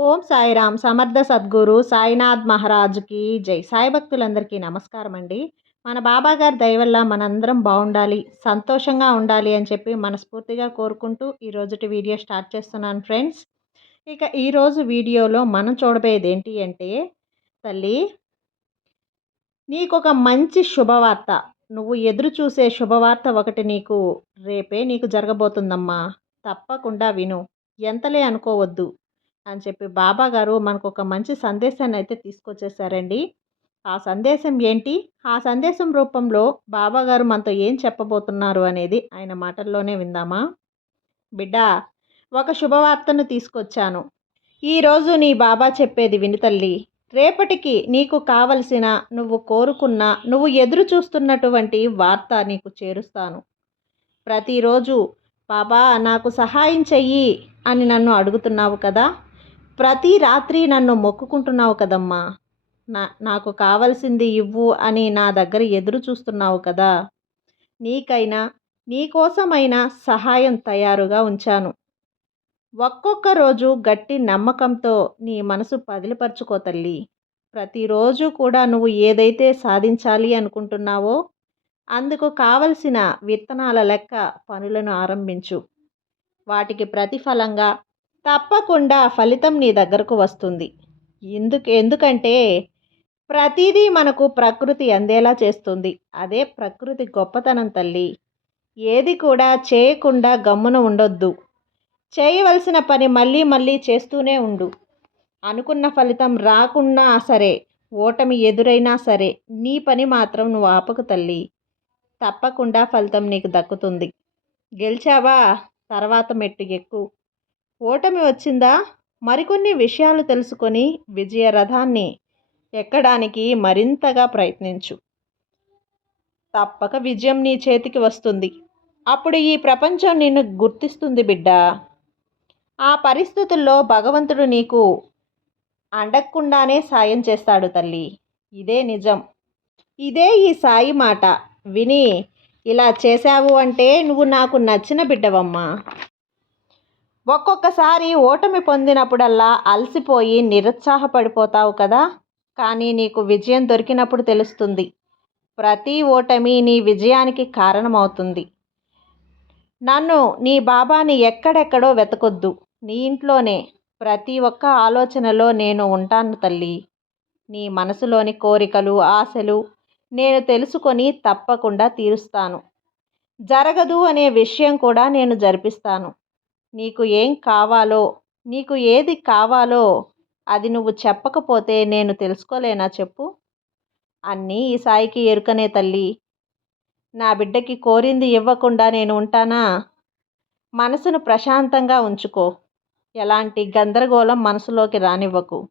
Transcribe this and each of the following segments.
ఓం సాయిరామ్ సమర్థ సద్గురు సాయినాథ్ మహారాజుకి జై. సాయి భక్తులందరికీ నమస్కారం అండి మన బాబా గారి దయ మనందరం బాగుండాలి సంతోషంగా ఉండాలి అని చెప్పి మనస్ఫూర్తిగా కోరుకుంటూ ఈరోజుటి వీడియో స్టార్ట్ చేస్తున్నాను ఫ్రెండ్స్. ఇక ఈరోజు వీడియోలో మనం చూడబోయేది ఏంటి అంటే తల్లి నీకు ఒక మంచి శుభవార్త నువ్వు ఎదురు చూసే శుభవార్త ఒకటి నీకు రేపే నీకు జరగబోతుందమ్మా. తప్పకుండా విను. ఎంతలే అనుకోవద్దు. అని చెప్పి బాబా గారు మనకు ఒక మంచి సందేశాన్ని అయితే తీసుకొచ్చేసారండి. ఆ సందేశం ఏంటి? ఆ సందేశం రూపంలో బాబా గారు మనతో ఏం చెప్పబోతున్నారు అనేది ఆయన మాటల్లోనే విందామా? బిడ్డ ఒక శుభవార్తను తీసుకొచ్చాను. ఈరోజు నీ బాబా చెప్పేది వినితల్లి రేపటికి నీకు కావలసిన నువ్వు కోరుకున్న నువ్వు ఎదురు చూస్తున్నటువంటి వార్త నీకు చేరుస్తాను. ప్రతిరోజు బాబా నాకు సహాయం చెయ్యి అని నన్ను అడుగుతున్నావు కదా? ప్రతి రాత్రి నన్ను మొక్కుకుంటున్నావు కదమ్మా. నా నాకు కావలసింది ఇవ్వు అని నా దగ్గర ఎదురు చూస్తున్నావు కదా. నీకైనా నీకోసమైనా సహాయం తయారుగా ఉంచాను. ఒక్కొక్క రోజు గట్టి నమ్మకంతో నీ మనసు పదిలిపరుచుకో తల్లి. ప్రతిరోజు కూడా నువ్వు ఏదైతే సాధించాలి అనుకుంటున్నావో అందుకు కావలసిన విత్తనాల లెక్క పనులను ఆరంభించు. వాటికి ప్రతిఫలంగా తప్పకుండా ఫలితం నీ దగ్గరకు వస్తుంది. ఎందుకు ఎందుకంటే ప్రతిదీ మనకు ప్రకృతి అందేలా చేస్తుంది. అదే ప్రకృతి గొప్పతనం తల్లి. ఏది కూడా చేయకుండా గమ్మున ఉండొద్దు. చేయవలసిన పని మళ్ళీ మళ్ళీ చేస్తూనే ఉండు. అనుకున్న ఫలితం రాకున్నా సరే ఓటమి ఎదురైనా సరే నీ పని మాత్రం నువ్వు ఆపకు తల్లి. తప్పకుండా ఫలితం నీకు దక్కుతుంది. గెలిచావా? తర్వాత మెట్టు ఎక్కువ ఓటమి వచ్చిందా? మరికొన్ని విషయాలు తెలుసుకొని విజయ రథాన్ని ఎక్కడానికి మరింతగా ప్రయత్నించు. తప్పక విజయం నీ చేతికి వస్తుంది. అప్పుడు ఈ ప్రపంచం నిన్ను గుర్తిస్తుంది బిడ్డ. ఆ పరిస్థితుల్లో భగవంతుడు నీకు అండకుండానే సాయం చేస్తాడు తల్లి. ఇదే నిజం. ఇదే ఈ సాయి మాట. విని ఇలా చేశావు అంటే నువ్వు నాకు నచ్చిన బిడ్డవమ్మా. ఒక్కొక్కసారి ఓటమి పొందినప్పుడల్లా అలసిపోయి నిరుత్సాహపడిపోతావు కదా? కానీ నీకు విజయం దొరికినప్పుడు తెలుస్తుంది. ప్రతి ఓటమి నీ విజయానికి కారణమవుతుంది. నన్ను నీ బాబాని ఎక్కడెక్కడో వెతకొద్దు. నీ ఇంట్లోనే ప్రతి ఒక్క ఆలోచనలో నేను ఉంటాను తల్లి. నీ మనసులోని కోరికలు ఆశలు నేను తెలుసుకొని తప్పకుండా తీరుస్తాను. జరగదు అనే విషయం కూడా నేను జరిపిస్తాను. నీకు ఏం కావాలో నీకు ఏది కావాలో అది నువ్వు చెప్పకపోతే నేను తెలుసుకోలేనా చెప్పు. అన్నీ ఈ సాయికి ఎరుకనే తల్లి. నా బిడ్డకి కోరింది ఇవ్వకుండా నేను ఉంటానా? మనసును ప్రశాంతంగా ఉంచుకో. ఎలాంటి గందరగోళం మనసులోకి రానివ్వకు.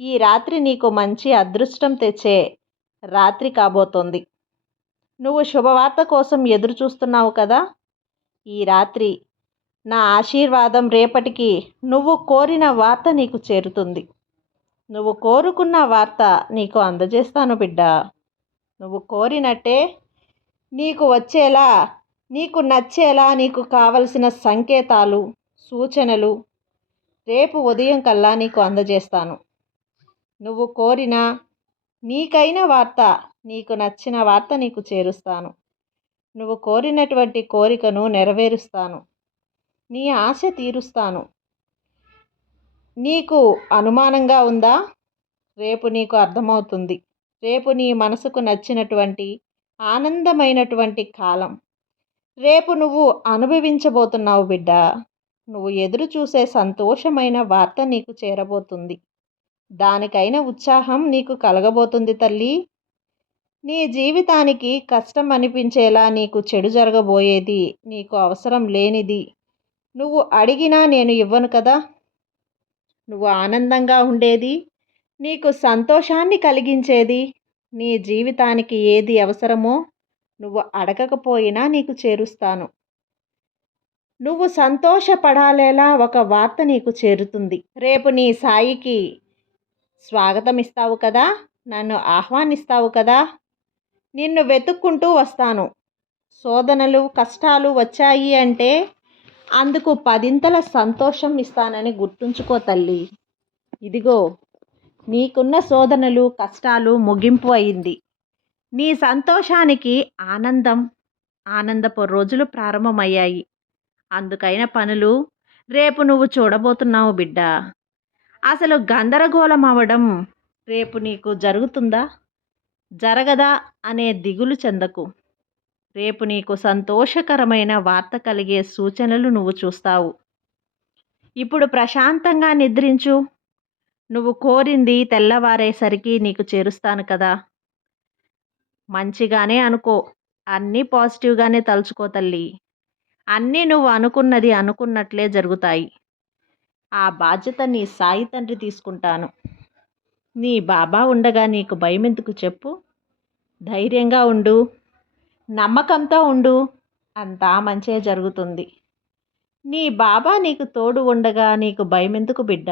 ఈ రాత్రి నీకు మంచి అదృష్టం తెచ్చే రాత్రి కాబోతోంది. నువ్వు శుభవార్త కోసం ఎదురు చూస్తున్నావు కదా? ఈ రాత్రి నా ఆశీర్వాదం రేపటికి నువ్వు కోరిన వార్త నీకు చేరుతుంది. నువ్వు కోరుకున్న వార్త నీకు అందజేస్తాను బిడ్డ. నువ్వు కోరినట్టే నీకు వచ్చేలా నీకు నచ్చేలా నీకు కావలసిన సంకేతాలు సూచనలు రేపు ఉదయం కల్లా నీకు అందజేస్తాను. నువ్వు కోరిన నీకైన వార్త నీకు నచ్చిన వార్త నీకు చేరుస్తాను. నువ్వు కోరినటువంటి కోరికను నెరవేరుస్తాను. నీ ఆశ తీరుస్తాను. నీకు అనుమానంగా ఉందా? రేపు నీకు అర్థమవుతుంది. రేపు నీ మనసుకు నచ్చినటువంటి ఆనందమైనటువంటి కాలం. రేపు నువ్వు అనుభవించబోతున్నావు బిడ్డ. నువ్వు ఎదురు చూసే సంతోషమైన వార్త నీకు చేరబోతుంది. దానికైన ఉత్సాహం నీకు కలగబోతుంది తల్లి. నీ జీవితానికి కష్టం అనిపించేలా నీకు చెడు జరగబోయేది నీకు అవసరం లేనిది. నువ్వు అడిగినా నేను ఇవ్వను కదా. నువ్వు ఆనందంగా ఉండేది? నీకు సంతోషాన్ని కలిగించేది? నీ జీవితానికి ఏది అవసరమో నువ్వు అడగకపోయినా నీకు చేరుస్తాను. నువ్వు సంతోషపడాలేలా ఒక వార్త నీకు చేరుతుంది. రేపు నీ సాయికి స్వాగతం ఇస్తావు కదా? నన్ను ఆహ్వానిస్తావు కదా? నిన్ను వెతుక్కుంటూ వస్తాను. శోధనలు కష్టాలు వచ్చాయి అంటే అందుకు పదింతల సంతోషం ఇస్తానని గుర్తుంచుకో తల్లి. ఇదిగో నీకున్న శోధనలు కష్టాలు ముగింపు అయింది. నీ సంతోషానికి ఆనందం ఆనందపు రోజులు ప్రారంభమయ్యాయి. అందుకైన పనులు రేపు నువ్వు చూడబోతున్నావు బిడ్డ. అసలు గందరగోళం అవడం రేపు నీకు జరుగుతుందా? జరగదా అనే దిగులు చెందకు. రేపు నీకు సంతోషకరమైన వార్త కలిగే సూచనలు నువ్వు చూస్తావు. ఇప్పుడు ప్రశాంతంగా నిద్రించు. నువ్వు కోరింది తెల్లవారేసరికి నీకు చేరుస్తాను కదా. మంచిగానే అనుకో. అన్నీ పాజిటివ్గానే తలుచుకో తల్లి. అన్నీ నువ్వు అనుకున్నది అనుకున్నట్లే జరుగుతాయి. ఆ బాధ్యత నీ సాయి తండ్రి తీసుకుంటాను. నీ బాబా ఉండగా నీకు భయం ఎందుకు చెప్పు? ధైర్యంగా ఉండు. నమ్మకంతో ఉండు. అంతా మంచే జరుగుతుంది. నీ బాబా నీకు తోడు ఉండగా నీకు భయం ఎందుకు బిడ్డ?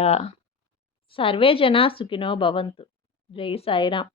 సర్వే సుఖినో భవంతు. జై సాయిరామ్.